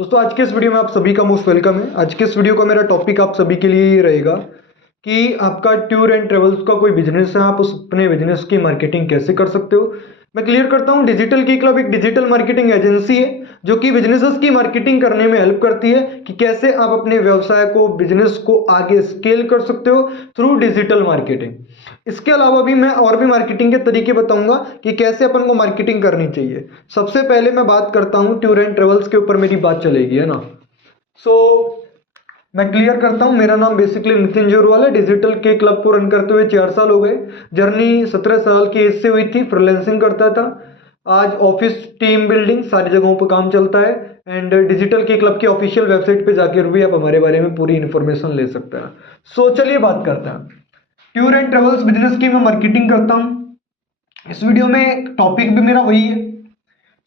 दोस्तों आज के इस वीडियो में आप सभी का मोस्ट वेलकम है। आज के इस वीडियो का मेरा टॉपिक आप सभी के लिए ये रहेगा कि आपका टूर एंड ट्रेवल्स का कोई बिजनेस है, आप उस अपने बिजनेस की मार्केटिंग कैसे कर सकते हो। मैं क्लियर करता हूँ, डिजिटल की क्लब एक डिजिटल मार्केटिंग एजेंसी है जो कि बिजनेसेस की मार्केटिंग करने में हेल्प करती है कि कैसे आप अपने व्यवसाय को, बिजनेस को आगे स्केल कर सकते हो थ्रू डिजिटल मार्केटिंग। इसके अलावा भी मैं और भी मार्केटिंग के तरीके बताऊंगा कि कैसे अपन को मार्केटिंग करनी चाहिए। सबसे पहले मैं बात करता हूँ टूर एंड ट्रेवल्स के ऊपर मेरी बात चलेगी, है ना। सो मैं क्लियर करता हूँ, मेरा नाम बेसिकली नितिन जोरवाल है। डिजिटल के क्लब को रन करते हुए 4 साल हो गए। जर्नी 17 साल की एज से हुई थी, फ्रीलांसिंग करता था। आज ऑफिस, टीम बिल्डिंग, सारी जगहों पर काम चलता है। एंड डिजिटल के क्लब की ऑफिशियल वेबसाइट पे जाकर भी आप हमारे बारे में पूरी इन्फॉर्मेशन ले सकते हैं। सो चलिए बात करते हैं। टूर एंड ट्रेवल्स बिजनेस की मैं मार्केटिंग करता हूँ। इस वीडियो में टॉपिक भी मेरा वही है।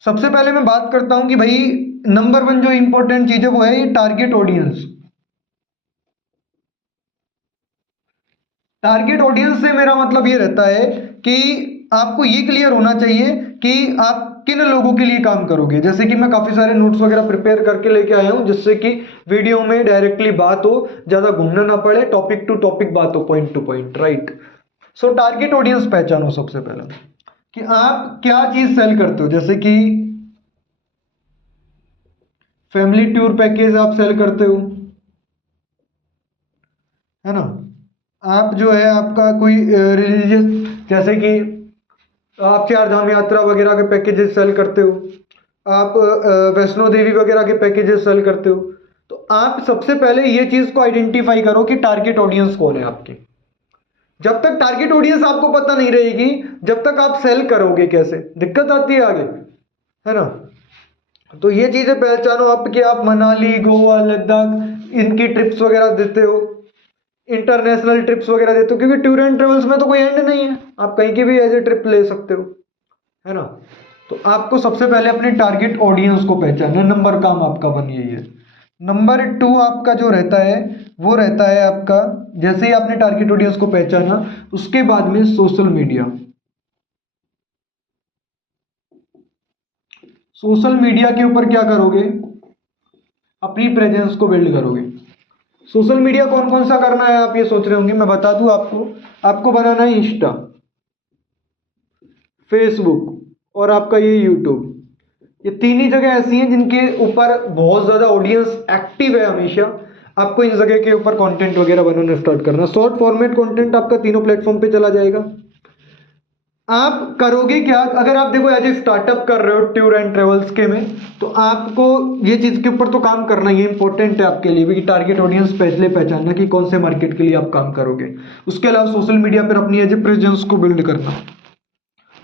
सबसे पहले मैं बात करता हूँ कि भाई नंबर वन जो इंपॉर्टेंट चीज है वो है ये टारगेट ऑडियंस। टारगेट ऑडियंस से मेरा मतलब ये रहता है कि आपको ये क्लियर होना चाहिए कि आप किन लोगों के लिए काम करोगे। जैसे कि मैं काफी सारे नोट्स वगैरह प्रिपेयर करके लेके आया हूं जिससे कि वीडियो में डायरेक्टली बात हो, ज्यादा घूमना ना पड़े, टॉपिक टू टॉपिक बात हो, पॉइंट टू पॉइंट, राइट। सो टारगेट ऑडियंस पहचानो सबसे पहले कि आप क्या चीज सेल करते हो। जैसे कि फैमिली टूर पैकेज आप सेल करते हो, है ना। आप जो है आपका कोई रिलीजियस, जैसे कि आप 4 धाम यात्रा वगैरह के पैकेजेस सेल करते हो, आप वैष्णो देवी वगैरह के पैकेजेस सेल करते हो। तो आप सबसे पहले ये चीज को आइडेंटिफाई करो कि टारगेट ऑडियंस कौन है आपकी। जब तक टारगेट ऑडियंस आपको पता नहीं रहेगी, जब तक आप सेल करोगे कैसे, दिक्कत आती है आगे, है ना। तो ये चीजें पहचानो आप कि आप मनाली, गोवा, लद्दाख इनकी ट्रिप्स वगैरह देते हो, इंटरनेशनल ट्रिप्स वगैरह देते हो, क्योंकि टूर एंड ट्रेवल्स में तो कोई एंड नहीं है, आप कहीं की भी एज ए ट्रिप ले सकते हो, है ना। तो आपको सबसे पहले अपने टारगेट ऑडियंस को पहचानना, नंबर काम आपका वन यही है। नंबर टू आपका जो रहता है वो रहता है आपका, जैसे ही आपने टारगेट ऑडियंस को पहचाना उसके बाद में सोशल मीडिया। सोशल मीडिया के ऊपर क्या करोगे, अपनी प्रेजेंस को बिल्ड करोगे। सोशल मीडिया कौन कौन सा करना है आप ये सोच रहे होंगे, मैं बता दूं आपको। आपको बनाना है इंस्टा, फेसबुक और आपका ये यूट्यूब। ये तीन ही जगह ऐसी हैं जिनके ऊपर बहुत ज्यादा ऑडियंस एक्टिव है हमेशा। आपको इन जगह के ऊपर कंटेंट वगैरह बनाना स्टार्ट करना। शॉर्ट फॉर्मेट कंटेंट आपका तीनों प्लेटफॉर्म पे चला जाएगा। आप करोगे क्या, अगर आप देखो एज ए स्टार्टअप कर रहे हो टूर एंड ट्रेवल्स के में, तो आपको ये चीज के ऊपर तो काम करना ही इंपॉर्टेंट है आपके लिए भी कि टारगेट ऑडियंस पहले पहचानना कि कौन से मार्केट के लिए आप काम करोगे। उसके अलावा सोशल मीडिया पर अपनी एज ए प्रेजेंस को बिल्ड करना,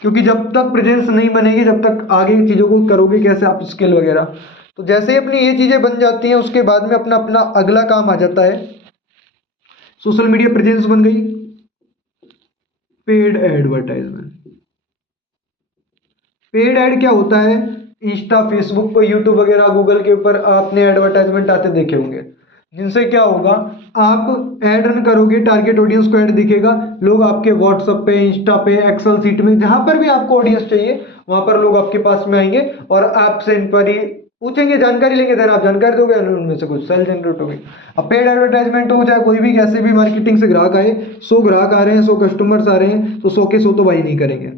क्योंकि जब तक प्रेजेंस नहीं बनेगी जब तक आगे चीज़ों को करोगे कैसे आप, स्किल वगैरह। तो जैसे ही अपनी ये चीज़ें बन जाती हैं उसके बाद में अपना अपना अगला काम आ जाता है। सोशल मीडिया प्रेजेंस बन गई, पेड एडवर्टाइजमेंट। पेड ऐड क्या होता है, इंस्टा, फेसबुक पर, यूट्यूब वगैरह, गूगल के ऊपर आपने एडवर्टाइजमेंट आते देखे होंगे, जिनसे क्या होगा, आप ऐड रन करोगे, टारगेट ऑडियंस को ऐड दिखेगा, लोग आपके व्हाट्सएप पे, इंस्टा पे, एक्सेल सीट में, जहां पर भी आपको ऑडियंस चाहिए वहां पर लोग आपके पास में आएंगे और आपसे इंक्वायरी पूछेंगे, जानकारी लेंगे, देन आप जानकारी दोगे, उनमें से कुछ सेल जनरेट होगी। अब पेड एडवर्टाइजमेंट हो चाहे कोई भी, कैसे भी मार्केटिंग से ग्राहक आए, 100 ग्राहक आ रहे हैं, 100 कस्टमर्स आ रहे हैं, तो 100 के 100 तो बाई नहीं करेंगे।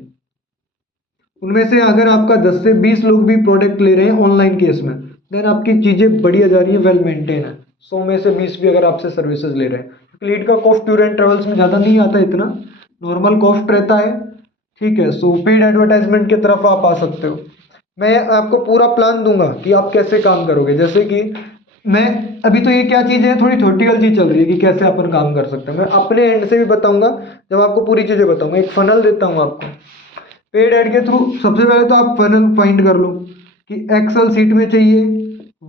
उनमें से अगर आपका 10 से 20 लोग भी प्रोडक्ट ले रहे हैं ऑनलाइन केस में, देन आपकी चीजें बढ़िया जा रही है, वेल मेंटेन है। 100 में से 20 भी अगर आपसे सर्विसेज ले रहे हैं, लीड का कॉस्ट टूर एंड ट्रेवल्स में ज्यादा नहीं आता, इतना नॉर्मल कॉस्ट रहता है, ठीक है। सो पेड एडवर्टाइजमेंट की तरफ आप आ सकते हो। मैं आपको पूरा प्लान दूंगा कि आप कैसे काम करोगे। जैसे कि मैं अभी तो ये क्या चीज़ है, थोड़ी थ्योरेटिकल चीज चल रही है कि कैसे अपन काम कर सकते हैं, मैं अपने एंड से भी बताऊंगा जब आपको पूरी चीजें बताऊंगा। एक फनल देता हूँ आपको पेड ऐड के थ्रू। सबसे पहले तो आप फनल फाइंड कर लो कि एक्सेल सीट में चाहिए,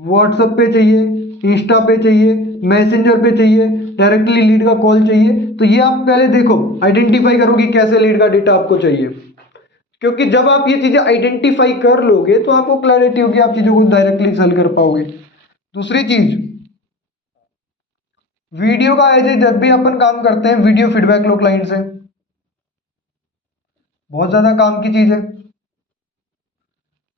व्हाट्सएप पे चाहिए, इंस्टा पे चाहिए, मैसेंजर पे चाहिए, डायरेक्टली लीड का कॉल चाहिए। तो ये आप पहले देखो, आइडेंटिफाई करो कि कैसे लीड का डेटा आपको चाहिए, क्योंकि जब आप ये चीजें आइडेंटिफाई कर लोगे तो आपको क्लैरिटी होगी, आप चीजों को डायरेक्टली सेल कर पाओगे। दूसरी चीज, वीडियो का एज, जब भी अपन काम करते हैं वीडियो फीडबैक लो क्लाइंट से, बहुत ज्यादा काम की चीज है।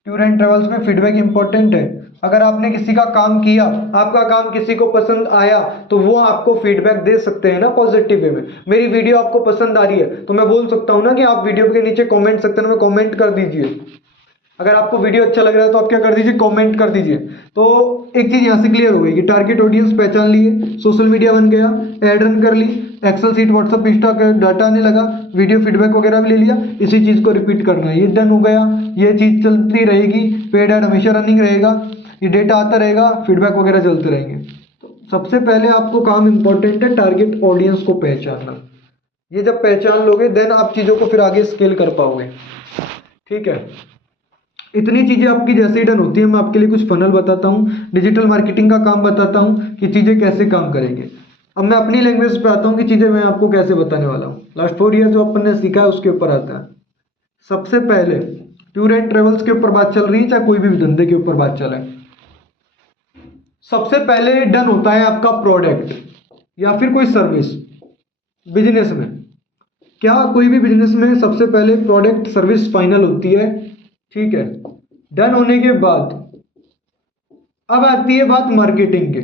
टूर एंड ट्रेवल्स में फीडबैक इंपॉर्टेंट है। अगर आपने किसी का काम किया, आपका काम किसी को पसंद आया, तो वो आपको फीडबैक दे सकते हैं ना पॉजिटिव वे में। मेरी वीडियो आपको पसंद आ रही है तो मैं बोल सकता हूं ना कि आप वीडियो के नीचे कमेंट सेक्शन में कमेंट कर दीजिए। अगर आपको वीडियो अच्छा लग रहा है तो आप क्या कर दीजिए, कमेंट कर दीजिए। तो एक चीज यहाँ से क्लियर हो गई कि टारगेट ऑडियंस पहचान लिए, सोशल मीडिया बन गया, एड रन कर ली, एक्सेल सीट व्हाट्सएप इंस्टा का डाटा आने लगा, वीडियो फीडबैक वगैरह भी ले लिया। इसी चीज को रिपीट करना है, ये डन हो गया। ये चीज चलती रहेगी, पेड ऐड हमेशा रनिंग रहेगा, ये डेटा आता रहेगा, फीडबैक वगैरह चलते रहेंगे। तो सबसे पहले आपको काम इंपॉर्टेंट है टारगेट ऑडियंस को पहचानना। ये जब पहचान लोगे देन आप चीज़ों को फिर आगे स्केल कर पाओगे। ठीक है, इतनी चीज़ें आपकी जैसे ही डन होती है, मैं आपके लिए कुछ फनल बताता हूँ, डिजिटल मार्केटिंग का काम बताता हूँ कि चीज़ें कैसे काम करेंगे। अब मैं अपनी लैंग्वेज पे आता हूँ कि चीज़ें मैं आपको कैसे बताने वाला हूँ। लास्ट 4 ईयर जो अपन ने सीखा है उसके ऊपर आता है। सबसे पहले टूर एंड ट्रेवल्स के ऊपर बात चल रही है, चाहे कोई भी धंधे के ऊपर बात चले, सबसे पहले डन होता है आपका प्रोडक्ट या फिर कोई सर्विस। बिजनेस में क्या, कोई भी बिजनेस में सबसे पहले प्रोडक्ट सर्विस फाइनल होती है। ठीक है, डन होने के बाद अब आती है बात मार्केटिंग की।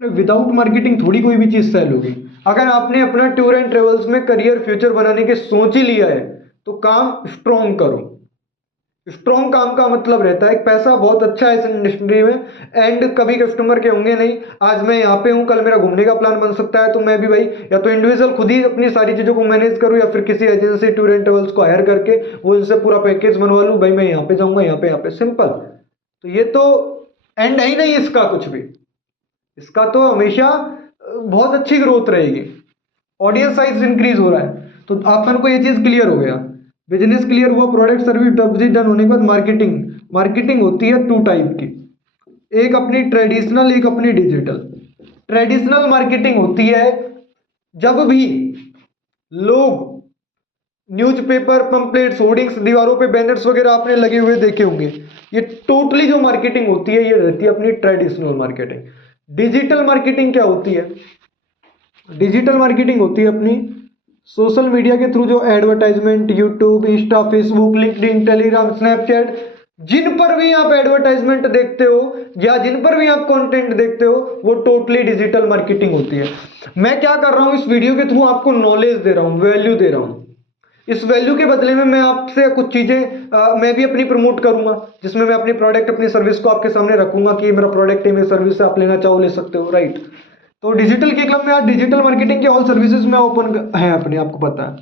विदाउट मार्केटिंग थोड़ी कोई भी चीज सेल होगी। अगर आपने अपना टूर एंड ट्रेवल्स में करियर फ्यूचर बनाने के सोच ही लिया है तो काम स्ट्रॉन्ग करो। स्ट्रॉन्ग काम का मतलब रहता है पैसा बहुत अच्छा है इस इंडस्ट्री में, एंड कभी कस्टमर के होंगे नहीं। आज मैं यहाँ पे हूँ, कल मेरा घूमने का प्लान बन सकता है, तो मैं भी भाई या तो इंडिविजुअल खुद ही अपनी सारी चीज़ों को मैनेज करूँ या फिर किसी एजेंसी टूर एंड ट्रेवल्स को हायर करके वो इनसे पूरा पैकेज बनवा लूँ, भाई मैं यहाँ पे जाऊँगा, यहाँ पे सिंपल। तो ये तो एंड है ही नहीं इसका कुछ भी, इसका तो हमेशा बहुत अच्छी ग्रोथ रहेगी। ऑडियंस साइज इंक्रीज हो रहा है, तो अपन को ये चीज क्लियर हो गया। बिजनेस क्लियर हुआ, प्रोडक्ट सर्विस डन होने के बाद मार्केटिंग। मार्केटिंग होती है 2 टाइप की, एक अपनी ट्रेडिशनल, एक अपनी डिजिटल। ट्रेडिशनल मार्केटिंग होती है जब भी लोग न्यूज़पेपर, पंपलेट्स, होर्डिंग्स, दीवारों पे बैनर्स वगैरह आपने लगे हुए देखे होंगे, ये टोटली जो मार्केटिंग होती है ये रहती है अपनी ट्रेडिशनल मार्केटिंग। डिजिटल मार्केटिंग क्या होती है? डिजिटल मार्केटिंग होती है अपनी सोशल मीडिया के थ्रू जो advertisement, YouTube, Insta, Facebook, LinkedIn, Telegram, Snapchat, जिन पर भी आप एडवर्टाइजमेंट देखते हो या जिन पर भी आप कंटेंट देखते हो वो टोटली डिजिटल मार्केटिंग होती है। मैं क्या कर रहा हूं, इस वीडियो के थ्रू आपको नॉलेज दे रहा हूं, वैल्यू दे रहा हूं। इस वैल्यू के बदले में मैं आपसे कुछ चीजें मैं भी अपनी प्रमोट करूंगा, जिसमें मैं अपनी प्रोडक्ट, अपनी सर्विस को आपके सामने रखूंगा कि मेरा प्रोडक्ट है, मेरी सर्विस है, आप लेना चाहो ले सकते हो, राइट। तो डिजिटल के क्लब में आज डिजिटल मार्केटिंग के ऑल सर्विसेज में ओपन है अपने, आपको पता है।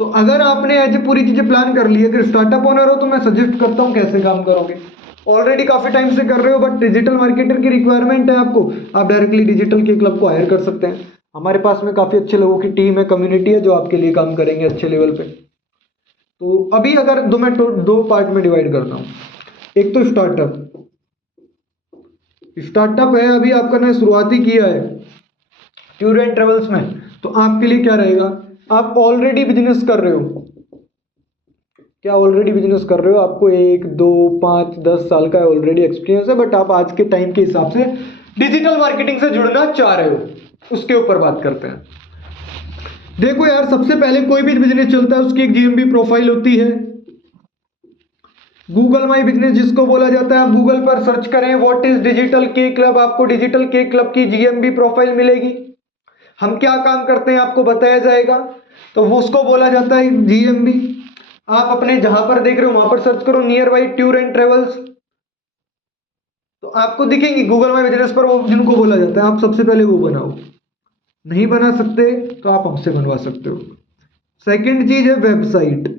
तो अगर आपने ऐसे पूरी चीजें प्लान कर ली, अगर स्टार्टअप ओनर हो तो मैं सजेस्ट करता हूं कैसे काम करोगे। ऑलरेडी काफी टाइम से कर रहे हो बट डिजिटल मार्केटर की रिक्वायरमेंट है आपको, आप डायरेक्टली डिजिटल के क्लब को हायर कर सकते हैं। हमारे पास में काफी अच्छे लोगों की टीम है, कम्युनिटी है जो आपके लिए काम करेंगे अच्छे लेवल पे। तो अभी अगर मैं दो पार्ट में डिवाइड करता हूँ, एक तो स्टार्टअप है, अभी आपका ने शुरुआती किया है टूर एंड ट्रेवल्स में, तो आपके लिए क्या रहेगा, आप ऑलरेडी बिजनेस कर रहे हो, क्या ऑलरेडी बिजनेस कर रहे हो, आपको 1, 2, 5, 10 साल का ऑलरेडी एक्सपीरियंस है, बट आप आज के टाइम के हिसाब से डिजिटल मार्केटिंग से जुड़ना चाह रहे हो, उसके ऊपर बात करते हैं। देखो यार, सबसे पहले कोई भी बिजनेस चलता है उसकी एक जीएमबी प्रोफाइल होती है। गूगल माई बिजनेस जिसको बोला जाता है, आप गूगल पर सर्च करें व्हाट इज डिजिटल के क्लब, आपको डिजिटल के क्लब की जीएमबी प्रोफाइल मिलेगी। हम क्या काम करते हैं आपको बताया जाएगा, तो वो उसको बोला जाता है जीएमबी। आप अपने जहां पर देख रहे हो वहां पर सर्च करो near by tour and travels, तो आपको दिखेंगी गूगल माई बिजनेस पर वो जिनको बोला जाता है। आप सबसे पहले वो बनाओ, नहीं बना सकते तो आप हमसे बनवा सकते हो। सेकंड चीज है वेबसाइट,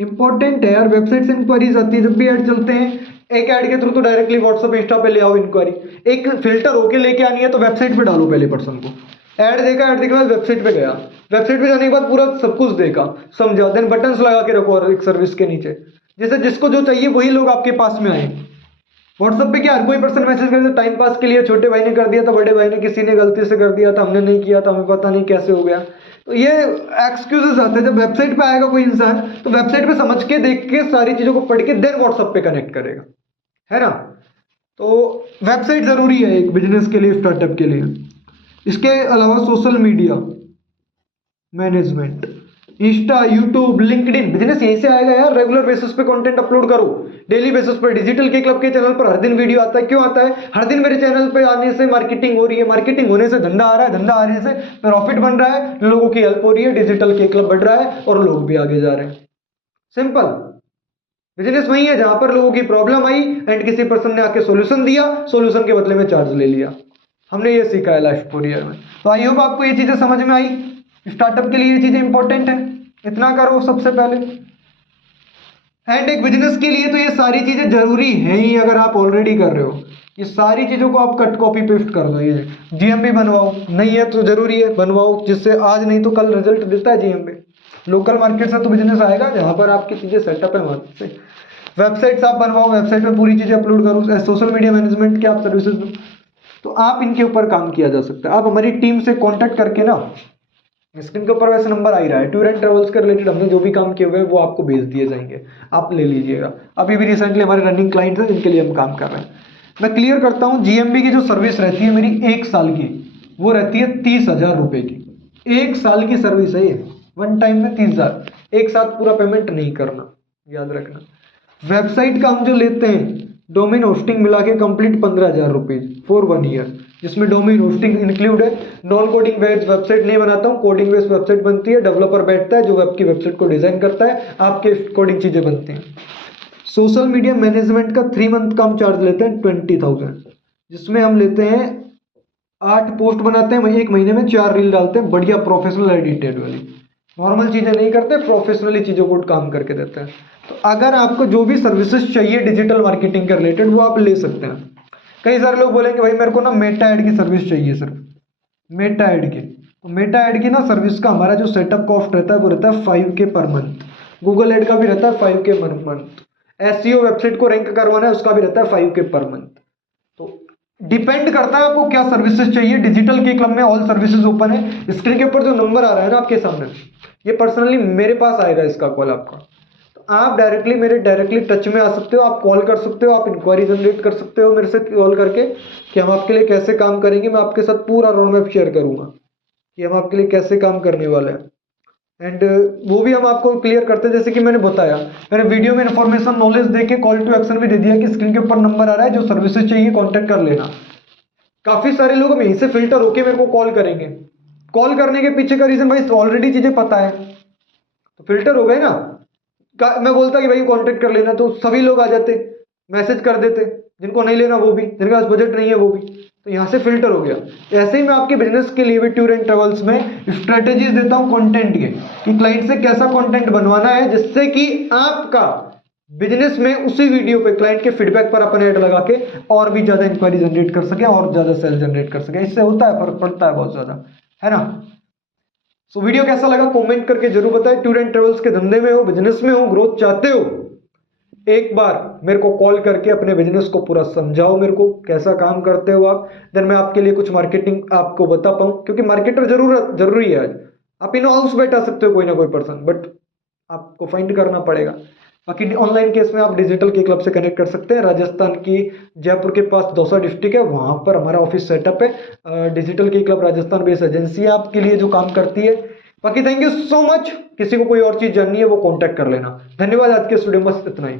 इंपॉर्टेंट है यार, वेबसाइट से इंक्वायरीज आती है। जब भी ऐड चलते हैं, एक ऐड के थ्रू तो डायरेक्टली व्हाट्सएप, इंस्टा पे ले आओ इंक्वायरी, एक फिल्टर होके लेके आनी है तो वेबसाइट पे डालो पहले पर्सन को। ऐड देखा, ऐड देखने के बाद वेबसाइट पे गया, वेबसाइट पे जाने के बाद पूरा सब कुछ देखा, समझा, देन बटन्स लगा के रखो और एक सर्विस के नीचे, जैसे जिसको जो चाहिए वही लोग आपके पास में आए। व्हाट्सएप पे क्या हर कोई पर्सन मैसेज कर देता टाइम पास के लिए, छोटे भाई ने कर दिया था, बड़े भाई ने, किसी ने गलती से कर दिया था, हमने नहीं किया था, हमें पता नहीं कैसे हो गया। तो ये एक्सक्यूजेस आते हैं। जब वेबसाइट पे आएगा कोई इंसान तो वेबसाइट पे समझ के, देख के, सारी चीजों को पढ़ के देन व्हाट्सएप पे कनेक्ट करेगा, है ना। तो वेबसाइट जरूरी है एक बिजनेस के लिए, स्टार्टअप के लिए। इसके अलावा social media management, Insta, YouTube, LinkedIn, business यहीं से आएगा यार। रेगुलर बेसिस पे कंटेंट अपलोड करो, डेली बेसिस पे। डिजिटल के क्लब के चैनल पर हर दिन वीडियो आता है। क्यों आता है? हर दिन मेरे चैनल पे आने से मार्केटिंग हो रही है, मार्केटिंग होने से धंधा आ रहा है, धंधा आने से प्रॉफिट बन रहा है, लोगों की हेल्प हो रही है, डिजिटल के क्लब बढ़ रहा है और लोग भी आगे जा रहे हैं। सिंपल। बिजनेस वही है जहां पर लोगों की प्रॉब्लम आई एंड किसी पर्सन ने आके सॉल्यूशन दिया, सॉल्यूशन के बदले में चार्ज ले लिया। हमने ये सीखा है लाइफ 4 ईयर में। तो आई होप आपको ये चीजें समझ में आई। स्टार्टअप के लिए ये चीजें इंपॉर्टेंट है, इतना करो सबसे पहले। एंड एक बिजनेस के लिए तो ये सारी चीजें जरूरी है ही। अगर आप ऑलरेडी कर रहे हो ये सारी चीजों को आप कट कॉपी पेस्ट कर दो। ये जीएमबी बनवाओ, नहीं है तो जरूरी है बनवाओ, जिससे आज नहीं तो कल रिजल्ट देता है जीएमबी। लोकल मार्केट से तो बिजनेस आएगा जहां पर आपकी चीजें सेटअप है वहां से। वेबसाइट्स आप बनवाओ, वेबसाइट पे पूरी चीजें अपलोड करो, सोशल मीडिया मैनेजमेंट के आप सर्विसेज दो, तो आप इनके ऊपर काम किया जा सकता है। आप हमारी टीम से कांटेक्ट करके ना, स्क्रीन के ऊपर वैसे नंबर आ ही रहा है, टूर एंड ट्रेवल्स के रिलेटेड हमने जो भी काम किए हुए हैं वो आपको भेज दिए जाएंगे, आप ले लीजिएगा। अभी भी रिसेंटली हमारे रनिंग क्लाइंट्स हैं जिनके लिए हम काम कर रहे हैं। मैं क्लियर करता हूँ, जीएमबी की जो सर्विस रहती है मेरी 1 साल की, वो रहती है 30,000 रुपये की। 1 साल की सर्विस है ये, वन टाइम में 30,000, एक साथ पूरा पेमेंट नहीं करना, याद रखना। वेबसाइट का हम जो लेते हैं डोमेन होस्टिंग मिला के कंप्लीट 15,000 रुपीज फॉर 1 ईयर, जिसमें डोमेन होस्टिंग इंक्लूड है। नॉन कोडिंग बेस्ड वेबसाइट नहीं बनाता हूँ, कोडिंग बेस्ड वेबसाइट बनती है, डेवलपर बैठता है जो वेब की वेबसाइट को डिजाइन करता है, आपके कोडिंग चीजें बनती हैं। सोशल मीडिया मैनेजमेंट का 3 मंथ का हम चार्ज लेते हैं 20,000, जिसमें हम लेते हैं 8 पोस्ट बनाते हैं, 1 महीने में 4 रील डालते हैं, बढ़िया प्रोफेशनल एडिटेड वाली। नॉर्मल चीजें नहीं करते, प्रोफेशनली चीजों को काम करके देते हैं। तो अगर आपको जो भी सर्विसेज चाहिए डिजिटल मार्केटिंग के रिलेटेड वो आप ले सकते हैं। कई सारे लोग बोलेंगे भाई मेरे को ना मेटा एड की सर्विस चाहिए, सिर्फ मेटा एड की। तो मेटा एड की ना सर्विस का हमारा जो सेटअप कॉस्ट रहता है वो रहता है 5K per month. Google ad का भी रहता है 5K per month. SEO website को रैंक करवाना है उसका भी रहता है 5K पर मंथ। तो डिपेंड करता है आपको क्या सर्विसेज चाहिए। डिजिटल के क्लब में ऑल सर्विसेज ओपन है। स्क्रीन के ऊपर जो नंबर आ रहा है ना आपके सामने, ये पर्सनली मेरे पास आएगा इसका कॉल आपका, तो आप डायरेक्टली मेरे डायरेक्टली टच में आ सकते हो, आप कॉल कर सकते हो, आप इंक्वायरी जनरेट कर सकते हो मेरे से कॉल करके कि हम आपके लिए कैसे काम करेंगे। मैं आपके साथ पूरा रोड मैप शेयर करूंगा कि हम आपके लिए कैसे काम करने वाले हैं। एंड वो भी हम आपको क्लियर करते हैं, जैसे कि मैंने बताया, मैंने वीडियो में इन्फॉर्मेशन नॉलेज देके कॉल टू एक्शन भी दे दिया कि स्क्रीन के ऊपर नंबर आ रहा है, जो सर्विसेज चाहिए कांटेक्ट कर लेना। काफी सारे लोग अब यहीं से फिल्टर होके मेरे को कॉल करेंगे। कॉल करने के पीछे का रीजन भाई ऑलरेडी चीजें पता है तो फिल्टर हो गए ना। मैं बोलता कि भाई कांटेक्ट कर लेना तो सभी लोग आ जाते, मैसेज कर देते, जिनको नहीं लेना वो भी, जिनके पास बजट नहीं है वो भी, तो यहाँ से फिल्टर हो गया। ऐसे ही मैं आपके बिजनेस के लिए भी टूर एंड ट्रेवल्स में स्ट्रेटेजीज देता हूँ कंटेंट के, कि क्लाइंट से कैसा कंटेंट बनवाना है जिससे कि आपका बिजनेस में उसी वीडियो पे क्लाइंट के फीडबैक पर अपन ऐड लगा के और भी ज्यादा इंक्वायरी जनरेट कर सके और ज्यादा सेल जनरेट कर सके। इससे होता है, फर्क पड़ता है बहुत ज्यादा, है ना। सो वीडियो कैसा लगा कमेंट करके जरूर बताएं। टूर एंड ट्रेवल्स के धंधे में हो, बिजनेस में हो, ग्रोथ चाहते हो, एक बार मेरे को कॉल करके अपने बिजनेस को पूरा समझाओ, मेरे को कैसा काम करते हो आप, देन मैं आपके लिए कुछ मार्केटिंग आपको बता पाऊँ, क्योंकि मार्केटर जरूरी है आज। आप इन हाउस बैठा सकते हो कोई ना कोई पर्सन, बट आपको फाइंड करना पड़ेगा। बाकी ऑनलाइन केस में आप डिजिटल के क्लब से कनेक्ट कर सकते हैं। राजस्थान की जयपुर के पास दौसा डिस्ट्रिक्ट है, वहां पर हमारा ऑफिस सेटअप है। डिजिटल के क्लब राजस्थान बेस्ड एजेंसी है आपके लिए जो काम करती है। बाकी थैंक यू सो मच। किसी को कोई और चीज जाननी है वो कांटेक्ट कर लेना। धन्यवाद। आज के स्टूडियो में बस इतना ही।